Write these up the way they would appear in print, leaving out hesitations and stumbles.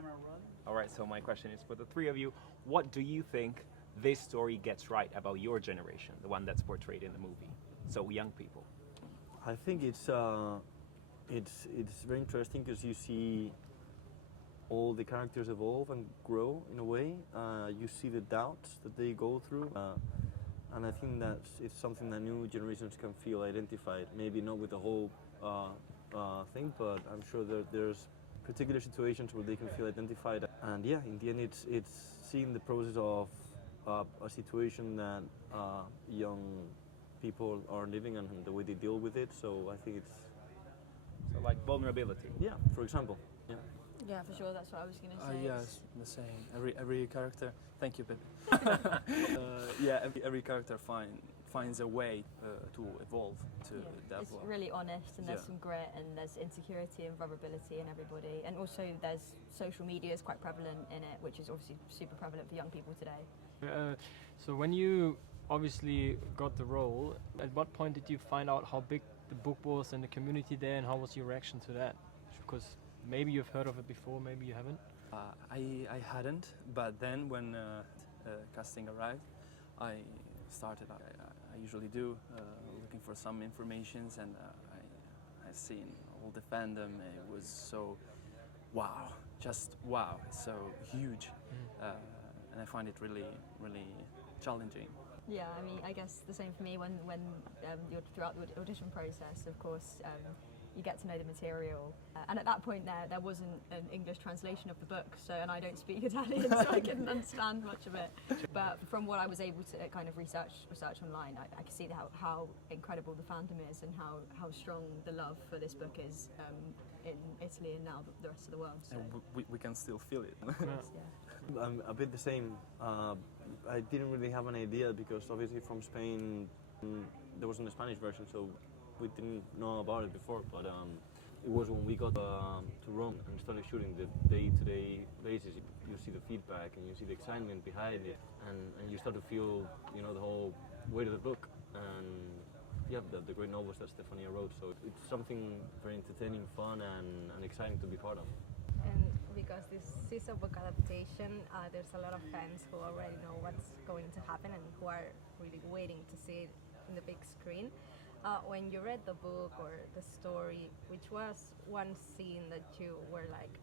camera run. All right, so my question is for the three of you, what do you think this story gets right about your generation, the one that's portrayed in the movie? So young people. I think it's very interesting because you see all the characters evolve and grow in a way. You see the doubts that they go through, and I think that it's something that new generations can feel identified. Maybe not with the whole thing, but I'm sure that there's particular situations where they can feel identified. And yeah, in the end, it's seeing the process of a situation that young people are living and the way they deal with it. So I think it's like vulnerability. Yeah, for example. Yeah. Yeah, for sure. That's what I was going to say. Yes, the same. Every character. Thank you, Pepe. Every character finds a way to evolve, to develop. It's really honest, and there's some grit, and there's insecurity and vulnerability in everybody, and also there's social media is quite prevalent in it, which is obviously super prevalent for young people today. So when you obviously got the role, at what point did you find out how big the book was and the community there, and how was your reaction to that? Because maybe you've heard of it before, maybe you haven't. I hadn't, but then when casting arrived, I started. I usually do looking for some informations, and I seen all the fandom. It was so wow, just wow, so huge, and I find it really challenging. Yeah, I mean, I guess the same for me when you're throughout the audition process, of course, you get to know the material. And at that point there wasn't an English translation of the book, and I don't speak Italian, so I couldn't understand much of it. But from what I was able to kind of research online, I could see how incredible the fandom is and how strong the love for this book is in Italy and now the rest of the world. So. And we can still feel it. Yeah. I'm a bit the same. I didn't really have an idea because obviously from Spain there wasn't a Spanish version, so we didn't know about it before. But it was when we got to Rome and started shooting the day-to-day basis. You see the feedback and you see the excitement behind it, and you start to feel, you know, the whole weight of the book and the great novels that Stefania wrote. So it's something very entertaining, fun, and exciting to be part of. And because this is a book adaptation, there's a lot of fans who already know what's going to happen and who are really waiting to see it in the big screen. When you read the book or the story, which was one scene that you were like,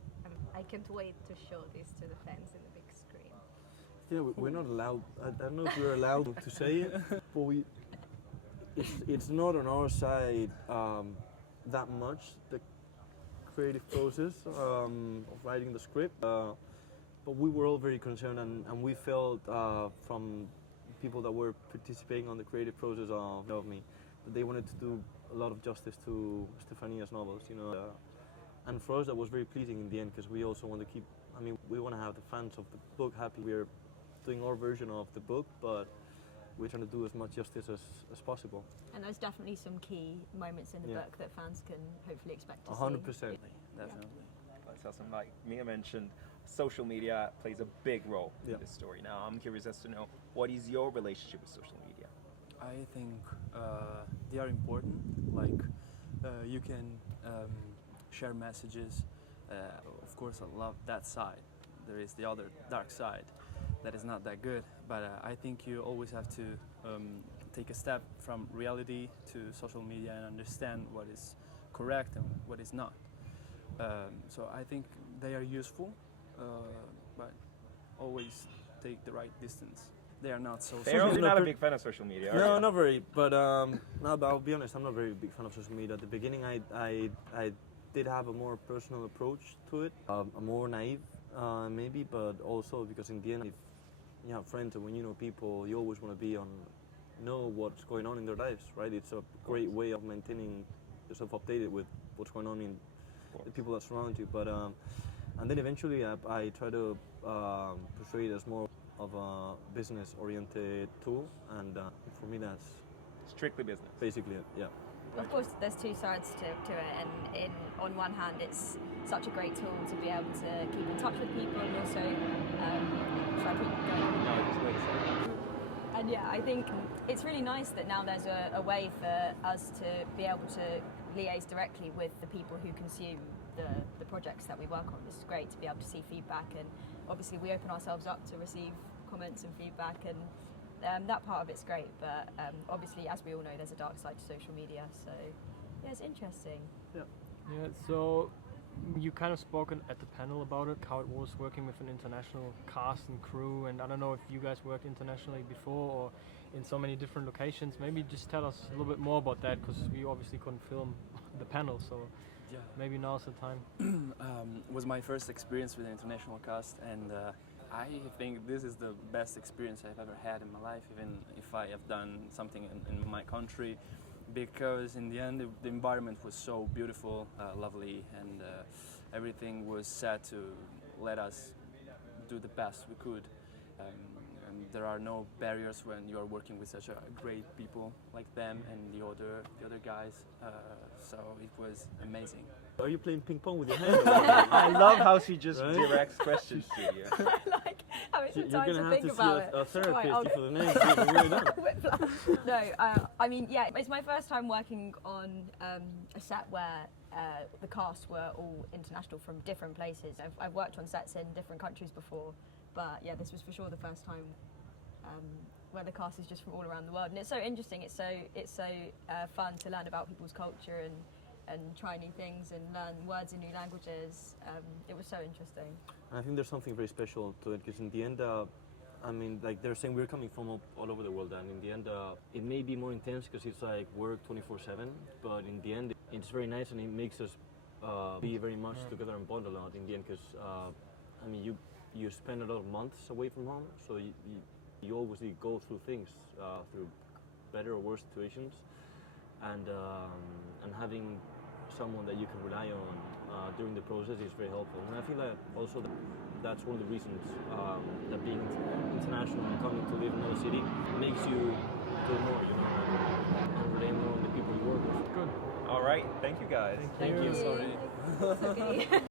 I can't wait to show this to the fans in the big screen? Yeah, we're not allowed. I don't know if we're allowed to say it, but it's not on our side that much, the creative process of writing the script. But we were all very concerned, and we felt from people that were participating on the creative process of me, that they wanted to do a lot of justice to Stefania's novels, you know. And for us that was very pleasing in the end, because we also want to keep, we want to have the fans of the book happy. We're doing our version of the book, but we're trying to do as much justice as possible. And there's definitely some key moments in the book that fans can hopefully expect to 100%. Definitely. That's awesome. Like Mia mentioned, social media plays a big role in this story. Now, I'm curious as to know, what is your relationship with social media? I think they are important. Like you can share messages. Of course, I love that side. There is the other dark side that is not that good. But I think you always have to take a step from reality to social media and understand what is correct and what is not. So I think they are useful, but always take the right distance. They are not so. You're not a big fan of social media, are No, you? not very. But but I'll be honest, I'm not a very big fan of social media. At the beginning, I did have a more personal approach to it, a more naive maybe, but also because in the end, if you have friends and when you know people, you always want to know what's going on in their lives, right? It's a great way of maintaining yourself updated with what's going on in the people that surround you. But and then eventually, I try to portray it as more of a business-oriented tool, and for me that's strictly business. Basically, yeah. Of course, there's two sides to it, and on one hand, it's such a great tool to be able to keep in touch with people, and also, should I keep going? No, just wait a second. And yeah, I think it's really nice that now there's a way for us to be able to liaise directly with the people who consume the projects that we work on. It's great to be able to see feedback, and obviously we open ourselves up to receive comments and feedback, and that part of it's great. But obviously, as we all know, there's a dark side to social media. So yeah, it's interesting. Yeah. So you kind of spoken at the panel about it, how it was working with an international cast and crew, and I don't know if you guys worked internationally before or in so many different locations. Maybe just tell us a little bit more about that, because we obviously couldn't film the panel, so Yeah. maybe now's the time. Was my first experience with an international cast, and I think this is the best experience I've ever had in my life, even if I have done something in my country, because in the end the environment was so beautiful, lovely, and everything was set to let us do the best we could. And there are no barriers when you are working with such a great people like them and the other guys. So it was amazing. Are you playing ping pong with your hand? I love how she just Right? directs questions to you. I like having some You're time gonna to have think to see about it. a therapist Right, I'll- for the name. It's really done. Whiplash. No, I mean, yeah, it's my first time working on a set where the cast were all international from different places. I've worked on sets in different countries before, but yeah, this was for sure the first time where the cast is just from all around the world. And it's so interesting. It's so fun to learn about people's culture and try new things and learn words in new languages. It was so interesting. I think there's something very special to it, because in the end, I mean, like they're saying, we're coming from all over the world, and in the end, it may be more intense because it's like work 24/7, but in the end, it's very nice, and it makes us be very much together and bond a lot in the end, because I mean, you spend a lot of months away from home, so you always go through things, through better or worse situations, and having someone that you can rely on during the process is very helpful. And I feel like also that's one of the reasons that being international and coming to live in another city makes you do more, you know, and rely more on the people you work with. Good. All right, thank you guys. Thank you. Sorry. It's okay.